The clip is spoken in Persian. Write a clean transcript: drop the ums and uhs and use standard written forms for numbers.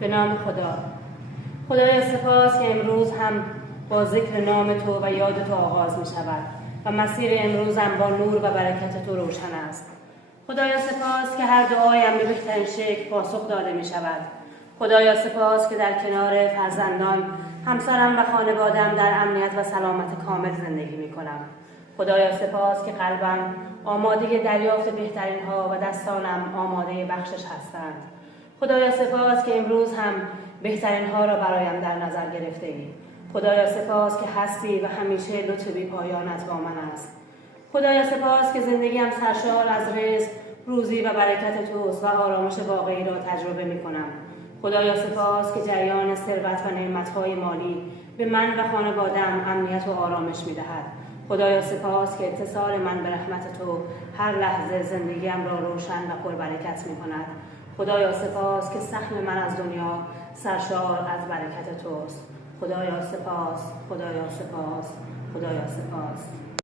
به نام خدا. خدایا سپاس که امروز هم با ذکر نام تو و یاد تو آغاز می شود و مسیر امروزم با نور و برکت تو روشن است. خدایا سپاس که هر دعایم به بهترین شکل پاسخ داده می شود. خدایا سپاس که در کنار فرزندان، همسرم و خانواده‌ام در امنیت و سلامت کامل زندگی می کنم. خدایا سپاس که قلبم آماده دریافت بهترین ها و دستانم آماده بخشش هستند. خدایا سپاس که امروز هم بهترین ها را برایم در نظر گرفته ای. خدایا سپاس که هستی و همیشه لطف بی پایانت با من است. خدایا سپاس که زندگیم سرشار از رزق، روزی و برکت توست و آرامش واقعی را تجربه می کنم. خدایا سپاس که جریان ثروت و نعمت‌های مالی به من و خانواده‌ام امنیت و آرامش می‌دهد. خدایا سپاس که اتصال من به رحمت تو هر لحظه زندگیم را روشن و پربرکت می‌کند. خدایا سپاس که سهم من از دنیا سرشار از برکت توست. خدایا سپاس، خدایا سپاس، خدایا سپاس.